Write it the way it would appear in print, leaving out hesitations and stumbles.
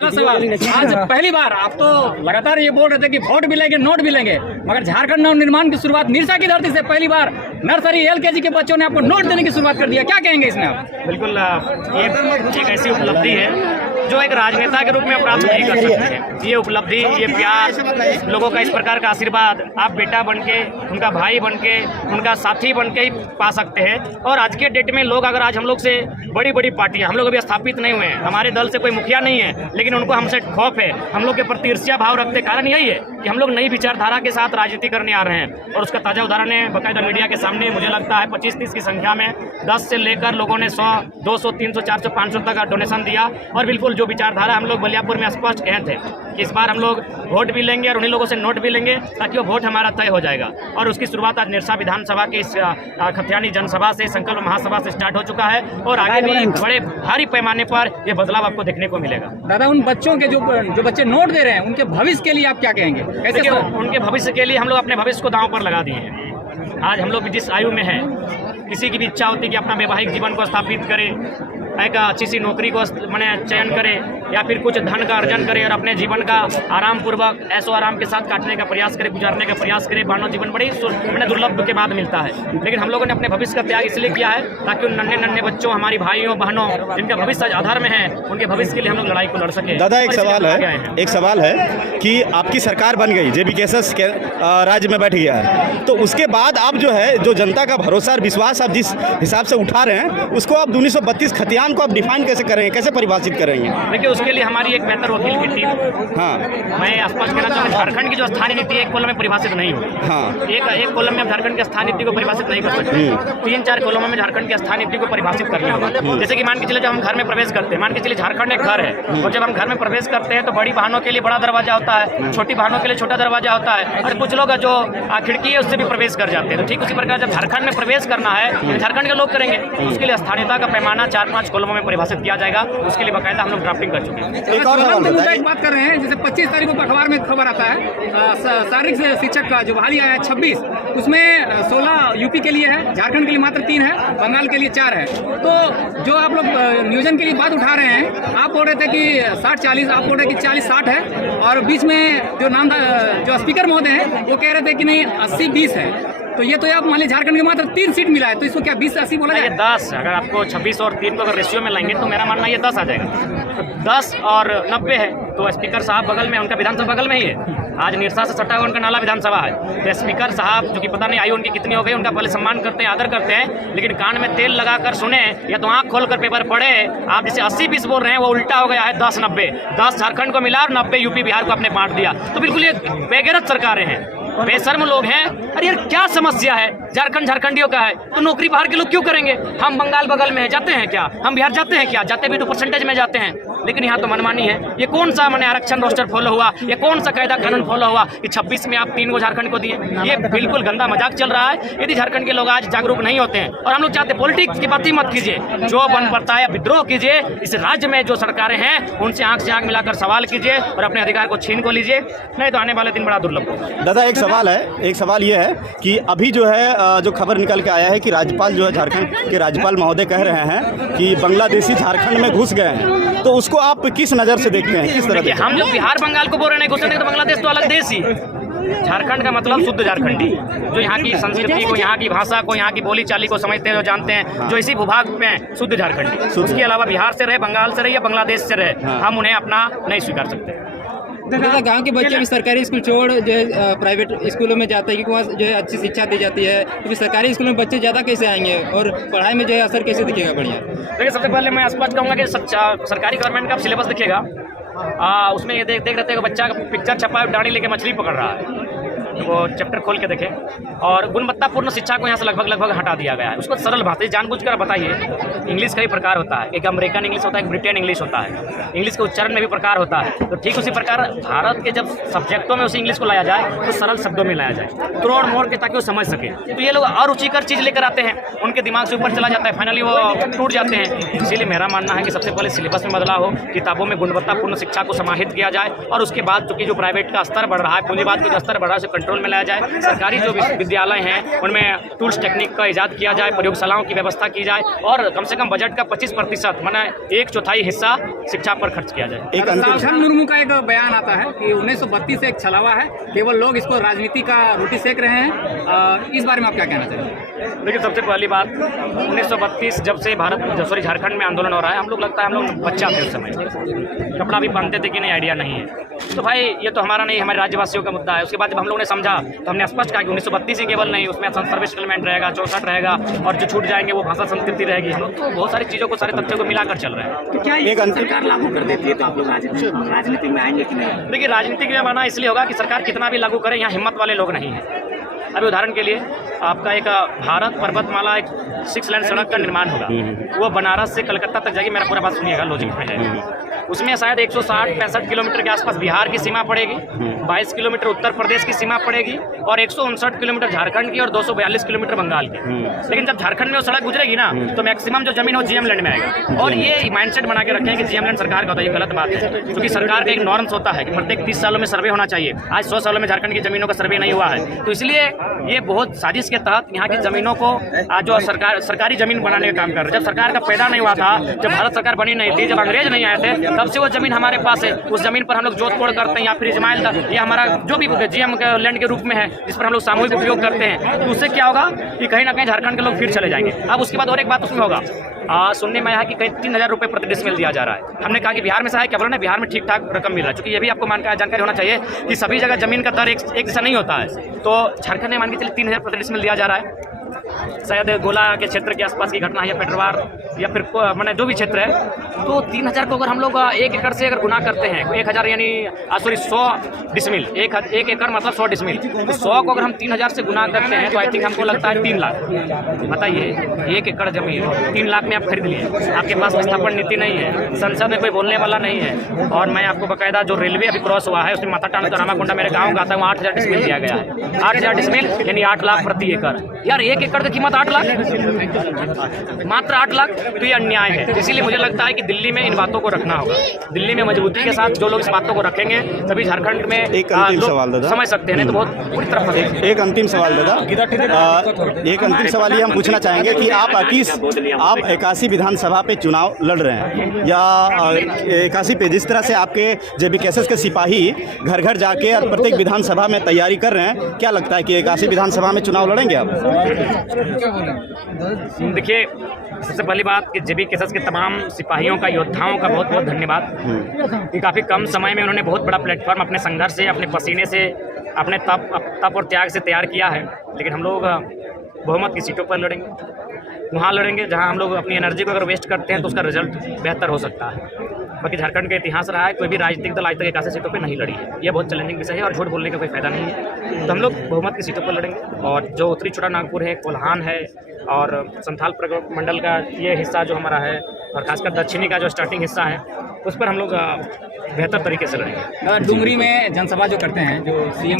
आज पहली बार आप तो लगातार ये बोल रहे थे कि वोट भी लेंगे नोट भी लेंगे, मगर झारखंड नवनिर्माण की शुरुआत निरसा की धरती से पहली बार नर्सरी LKG के बच्चों ने आपको नोट देने की शुरुआत कर दिया। क्या कहेंगे इसमें आप? बिल्कुल, ये एक ऐसी उपलब्धि है जो एक राजनेता के रूप में प्राप्त नहीं कर सकते हैं। ये उपलब्धि, ये प्यार, लोगों का इस प्रकार का आशीर्वाद आप बेटा बनके, उनका भाई बनके, उनका साथी बनके ही पा सकते हैं। और आज के डेट में लोग अगर आज हम लोग से बड़ी बड़ी पार्टियां, हम लोग अभी स्थापित नहीं हुए हैं, हमारे दल से कोई मुखिया नहीं है, लेकिन उनको हमसे खौफ है, हम लोग के प्रति ईर्ष्या भाव रखते। कारण यही है कि हम लोग नई विचारधारा के साथ राजनीति करने आ रहे हैं। और उसका ताज़ा उदाहरण है बाकायदा मीडिया के सामने। मुझे लगता है 25-30 की संख्या में 10 से लेकर लोगों ने 100, 200, 300, 400, 500 तक का डोनेशन दिया। और बिल्कुल जो विचारधारा हम लोग बलियापुर में स्पष्ट कहे थे कि इस बार हम लोग वोट भी लेंगे और उन्हीं लोगों से नोट भी लेंगे ताकि वो वोट हमारा तय हो जाएगा। और उसकी शुरुआत आज निरसा विधानसभा के इस खतियानी जनसभा से, संकल्प महासभा से स्टार्ट हो चुका है। और आगे भी बड़े भारी पैमाने पर ये बदलाव आपको देखने को मिलेगा। दादा, उन बच्चों के जो बच्चे नोट दे रहे हैं, उनके भविष्य के लिए आप क्या कहेंगे? कैसे उनके भविष्य के लिए हम लोग अपने भविष्य को दांव पर लगा दिए हैं। आज हम लोग जिस आयु में हैं, किसी की भी इच्छा होती है कि अपना वैवाहिक जीवन को स्थापित करे, एक अच्छी सी नौकरी को मैंने चयन करे, या फिर कुछ धन का अर्जन करे और अपने जीवन का आराम पूर्वक ऐशो आराम के साथ काटने का प्रयास करे, गुजारने का प्रयास करे। मानव जीवन बड़ी मैंने दुर्लभ के बाद मिलता है, लेकिन हम लोगों ने अपने भविष्य का त्याग इसलिए किया है ताकि उन नन्हे नन्हे बच्चों, हमारी भाइयों बहनों जिनका भविष्य आधार में है, उनके भविष्य के लिए हम लोग लड़ाई को लड़ सके। दादा, एक सवाल है कि आपकी सरकार बन गई, JBKSS राज्य में बैठ गया है, तो उसके बाद आप जो है, जो जनता का भरोसा और विश्वास आप जिस हिसाब से उठा रहे हैं, उसको आप 1932 खतियान को आप डिफाइन कैसे करेंगे, कैसे परिभाषित करेंगे? देखिए, उसके लिए हमारी एक बेहतर वकील की टीम। हाँ, मैं स्पष्ट कहना चाहूँगा, झारखंड की जो स्थानीय नीति एक कॉलम में परिभाषित नहीं होगी। हाँ, एक कॉलम में आप झारखंड की स्थानीय नीति को परिभाषित नहीं कर सकते। 3-4 कॉलमों में झारखंड की स्थानीय नीति को परिभाषित करनी होगी। जैसे कि मान के चलिए, जब हम घर में प्रवेश करते हैं, मान के चलिए झारखंड एक घर है, और जब हम घर में प्रवेश करते हैं तो बड़ी वाहनों के लिए बड़ा दरवाजा होता है, छोटी वाहनों के लिए छोटा दरवाजा होता है, और कुछ लोग जो खिड़की है उससे भी प्रवेश कर जाते हैं। तो ठीक उसी प्रकार जब झारखंड में प्रवेश करना है, झारखंड के लोग करेंगे, उसके लिए स्थानीयता का पैमाना 4-5 कॉलमों में परिभाषित किया जाएगा। उसके लिए बाकायदा हम लोग ड्राफ्टिंग कर चुके हैं। एक और बात कर रहे हैं, जैसे 25 तारीख को अखबार में खबर आता है, शारीरिक शिक्षक का जो बहाली आया है 26, उसमें 16 यूपी के लिए है, झारखंड के लिए मात्र 3 है, बंगाल के लिए 4 है। तो जो आप लोग नियोजन के लिए बात उठा रहे हैं, आप बोल रहे थे कि 60-40, आप बोल रहे हैं कि 40-60 है, और बीच में जो स्पीकर महोदय हैं वो कह रहे थे कि नहीं 80-20 है। तो ये तो आप मान लीजिए झारखंड के मात्र 3 सीट मिला है, तो इसको क्या 20-80 बोला जाए? 10, अगर आपको 26 और 3 को अगर रेशियो में लाएंगे तो मेरा मानना ये 10 आ जाएगा। तो 10 और 90 है, तो स्पीकर साहब बगल में, उनका विधानसभा बगल में ही है। आज निरसा से सटा हुआ उनका नाला विधानसभा है, तो स्पीकर साहब जो कि पता नहीं आयु उनकी कितनी हो गई, उनका पहले सम्मान करते हैं, आदर करते हैं, लेकिन कान में तेल लगाकर सुने या तो आँख खोलकर पेपर पढ़े। आप जैसे 80-20 बोल रहे हैं, वो उल्टा हो गया है 10-90। 10 झारखंड को मिला और 90 यूपी बिहार को आपने बांट दिया। तो बिल्कुल ये बेगैरत सरकारें हैं, बेशर्म लोग हैं। अरे यार, क्या समस्या है? झारखंड झारखंडियों का है तो नौकरी बाहर के लोग क्यों करेंगे? हम बंगाल बगल में जाते हैं क्या? हम बिहार जाते हैं क्या? जाते भी तो परसेंटेज में जाते हैं, लेकिन यहाँ तो मनमानी है। ये कौन सा मैंने आरक्षण रोस्टर फॉलो हुआ? ये कौन सा कायदा कानून फॉलो हुआ कि 26 में आप 3 को झारखंड को दिए? ये बिल्कुल गंदा मजाक चल रहा है। यदि झारखंड के लोग आज जागरूक नहीं होते हैं, और हम लोग चाहते पॉलिटिक्स की बात ही मत कीजिए, जो बन पड़ता है विद्रोह कीजिए। इस राज्य में जो सरकारें हैं उनसे आंख से आंख मिलाकर सवाल कीजिए और अपने अधिकार को छीन को लीजिए, नहीं तो आने वाले दिन बड़ा दुर्लभ होगा। दादा, एक सवाल ये है कि अभी जो है, जो खबर निकल के आया है कि राज्यपाल जो है, झारखंड के राज्यपाल महोदय कह रहे हैं कि बांग्लादेशी झारखंड में घुस गए हैं, तो उसको आप किस नज़र से देखते हैं, किस तरह देखते हैं? हम लोग बिहार बंगाल को बोल रहे हैं घुसने नहीं, तो बांग्लादेश तो अलग देश ही। झारखंड का मतलब शुद्ध झारखंडी, जो यहाँ की संस्कृति को, यहाँ की भाषा को, यहाँ की बोली चाली को समझते हैं, जो जानते हैं, जो इसी भूभाग में शुद्ध झारखंडी। उसके अलावा बिहार से रहे, बंगाल से रहे या बांग्लादेश से रहे, हम उन्हें अपना नहीं स्वीकार सकते। दादा, गांव के बच्चे भी सरकारी स्कूल छोड़ जो है प्राइवेट स्कूलों में जाते हैं, क्योंकि वहाँ जो है अच्छी शिक्षा दी जाती है, क्योंकि सरकारी स्कूल में बच्चे ज़्यादा कैसे आएंगे और पढ़ाई में जो है असर कैसे दिखेगा? बढ़िया। देखिए, सबसे पहले मैं स्पष्ट कहूँगा कि सरकारी गवर्नमेंट का सिलेबस दिखेगा, उसमें ये देख रहते हैं कि बच्चा का पिक्चर छपा है, डांडी लेके मछली पकड़ रहा है, तो वो चैप्टर खोल के देखें। और गुणवत्तापूर्ण शिक्षा को यहाँ से लगभग हटा दिया गया है। उसको सरल भाषा जानबूझकर बताइए। इंग्लिश का भी प्रकार होता है, एक अमेरिकन इंग्लिश होता है, एक ब्रिटेन इंग्लिश होता है। इंग्लिश के उच्चारण में भी प्रकार होता है, तो ठीक उसी प्रकार भारत के जब सब्जेक्टों में उसी इंग्लिश को लाया जाए तो सरल शब्दों में लाया जाए, तोड़ मोड़ के, ताकि वो समझ सके। तो ये लोग अरुचिकर चीज़ लेकर आते हैं, उनके दिमाग से ऊपर चला जाता है, फाइनली वो टूट जाते हैं। इसीलिए मेरा मानना है कि सबसे पहले सिलेबस में बदलाव हो, किताबों में गुणवत्तापूर्ण शिक्षा को समाहित किया जाए, और उसके बाद चूँकि जो प्राइवेट का स्तर बढ़ रहा है, पूंजीवाद का स्तर बढ़ रहा है, कंट्रोल में लाया जाए। सरकारी जो विद्यालय हैं उनमें टूल्स टेक्निक का ईजाद किया जाए, प्रयोगशालाओं की व्यवस्था की जाए और कम से कम बजट का 25% माना 1/4 हिस्सा शिक्षा पर खर्च किया जाए। एक अंतिम सावधान मुर्मू का एक बयान आता है कि 1932 से एक छलावा है, केवल लोग इसको राजनीति का रोटी सेक रहे हैं। इस बारे में आप क्या कहना चाहेंगे? देखिए, सबसे पहली बात 1932 जब से झारखंड में आंदोलन हो रहा है, हम लोग लगता है हम लोग बच्चा थे उस समय, कपड़ा भी पहनते थे कि नहीं आइडिया नहीं है। तो भाई ये तो हमारा नहीं, हमारे राज्यवासियों का मुद्दा है। उसके बाद जब हम लोगों ने समझा तो हमने स्पष्ट कहा कि 1932 ही केवल नहीं, उसमें सर्विस सेटलमेंट रहेगा, 64 रहेगा और जो छूट जाएंगे वो भाषा संस्कृति रहेगी। हम लोग तो बहुत सारी चीज़ों को, सारे तथ्यों को मिलाकर चल रहे हैं। तो क्या एक सरकार लागू कर देती है तो आप लोग राजनीति में आएंगे कि नहीं? देखिए, राजनीतिक में आना इसलिए होगा कि सरकार कितना भी लागू करे, यहाँ हिम्मत वाले लोग नहीं हैं। अभी उदाहरण के लिए आपका एक भारत पर्वतमाला, एक 6 लेन सड़क का निर्माण होगा, वो बनारस से कलकत्ता तक जाएगी। मेरा पूरा बात सुनिएगा, लॉजिक में है। उसमें शायद 160-65 किलोमीटर के आसपास बिहार की सीमा पड़ेगी, 22 किलोमीटर उत्तर प्रदेश की सीमा पड़ेगी और 159 किलोमीटर झारखंड की और 242 किलोमीटर बंगाल की। लेकिन जब झारखंड में वो सड़क गुजरेगी ना, तो मैक्सिमम जो जमीन हो जीएम लैंड में आएगा। और ये माइंडसेट बना के रखे हैं कि जीएम लैंड सरकार का होता है, ये गलत बात है। क्योंकि सरकार का एक नॉर्म्स होता है कि प्रत्येक 30 सालों में सर्वे होना चाहिए। आज 100 सालों में झारखंड की जमीनों का सर्वे नहीं हुआ है, तो इसलिए ये बहुत साजिश के तहत यहाँ की जमीनों को जो सरकारी जमीन बनाने का काम कर रहे हैं। जब सरकार का पैदा नहीं हुआ था, जब भारत सरकार बनी नहीं थी, जब अंग्रेज नहीं आए थे, तब से वो जमीन हमारे पास है। उस जमीन पर हम लोग जोत तोड़ करते हैं या फिर इजमाइल ये हमारा जो भी जीएम के लैंड के रूप में है, जिस पर हम लोग सामूहिक उपयोग करते हैं। तो उससे क्या होगा कि कहीं ना कहीं झारखंड के लोग फिर चले जाएंगे। अब उसके बाद और एक बात उसमें होगा, सुनने में आया कि कहीं 3000 रुपये प्रति डिसमिल दिया जा रहा है। हमने कहा कि बिहार में सहायक क्या बोल रहे हैं, बिहार में ठीक ठाक रकम मिल रहा है। क्योंकि ये भी आपको जानकारी होना चाहिए कि सभी जगह जमीन का दर एक जैसा नहीं होता है। तो झारखंड में मान के चलिए 3000 प्रति डिसमिल दिया जा रहा है। शायद गोला के क्षेत्र के आसपास की घटना है या पेटरवार या फिर मैंने जो भी क्षेत्र है, तो 3000 को अगर हम लोग 1 एकड़ से अगर गुना करते हैं, 1000 यानी 100 डिसमिल, 1 एकड़ मतलब 100 डिसमिल, तो 100 को अगर हम 3000 से गुना करते हैं तो आई थिंक हमको लगता है 3 लाख। बताइए, 1 एकड़ जमीन 3 लाख में आप खरीद लिए, आपके पास विस्थापन नीति नहीं है, संसद में कोई बोलने वाला नहीं है। और मैं आपको बाकायदा जो रेलवे अभी क्रॉस हुआ है उसमें माताटान तो रामाकुंडा मेरे गाँव का आता है, वहाँ 8000 डिसमिल दिया गया है। 8000 डिसमिल यानी 8 लाख प्रति एकड़। यार 1 एकड़ की कीमत 8 लाख, मात्र 8 लाख, तो ये अन्याय है। इसीलिए मुझे लगता है कि दिल्ली में इन बातों को रखना होगा। दिल्ली में मजबूती के साथ जो लोग इस बातों को रखेंगे तभी झारखंड में एक अंतिम सवाल दादा समझ सकते हैं, नहीं तो बहुत पूरी तरफ फंसेंगे। एक अंतिम सवाल दादा, एक अंतिम सवाल ये हम पूछना चाहेंगे कि आप 81 विधानसभा पे चुनाव लड़ रहे हैं, या 81 पे जिस तरह से आपके जेबीकेएसएस के सिपाही घर घर जाके और प्रत्येक विधानसभा में तैयारी कर रहे हैं, क्या लगता है कि 81 विधानसभा में चुनाव लड़ेंगे आप? देखिए, सबसे पहली बात कि जेबीकेएसएस के तमाम सिपाहियों का, योद्धाओं का बहुत बहुत धन्यवाद कि काफ़ी कम समय में उन्होंने बहुत बड़ा प्लेटफॉर्म अपने संघर्ष से, अपने पसीने से, अपने तप और त्याग से तैयार किया है। लेकिन हम लोग बहुमत की सीटों पर लड़ेंगे, वहाँ लड़ेंगे जहाँ हम लोग अपनी एनर्जी को अगर वेस्ट करते हैं तो उसका रिजल्ट बेहतर हो सकता है। बाकी झारखंड का इतिहास रहा है, कोई भी राजनीतिक दल आज तक 81 सीटों पे नहीं लड़ी है। ये बहुत चैलेंजिंग विषय है और झूठ बोलने का कोई फायदा नहीं है। तो हम लोग बहुमत की सीटों पर लड़ेंगे और जो उत्तरी छोटा नागपुर है, कोल्हान है और संथाल मंडल का ये हिस्सा जो हमारा है और खासकर दक्षिणी का जो स्टार्टिंग हिस्सा है, उस पर हम लोग बेहतर तरीके से लड़ेंगे। डुमरी में जनसभा जो करते हैं, जो सीएम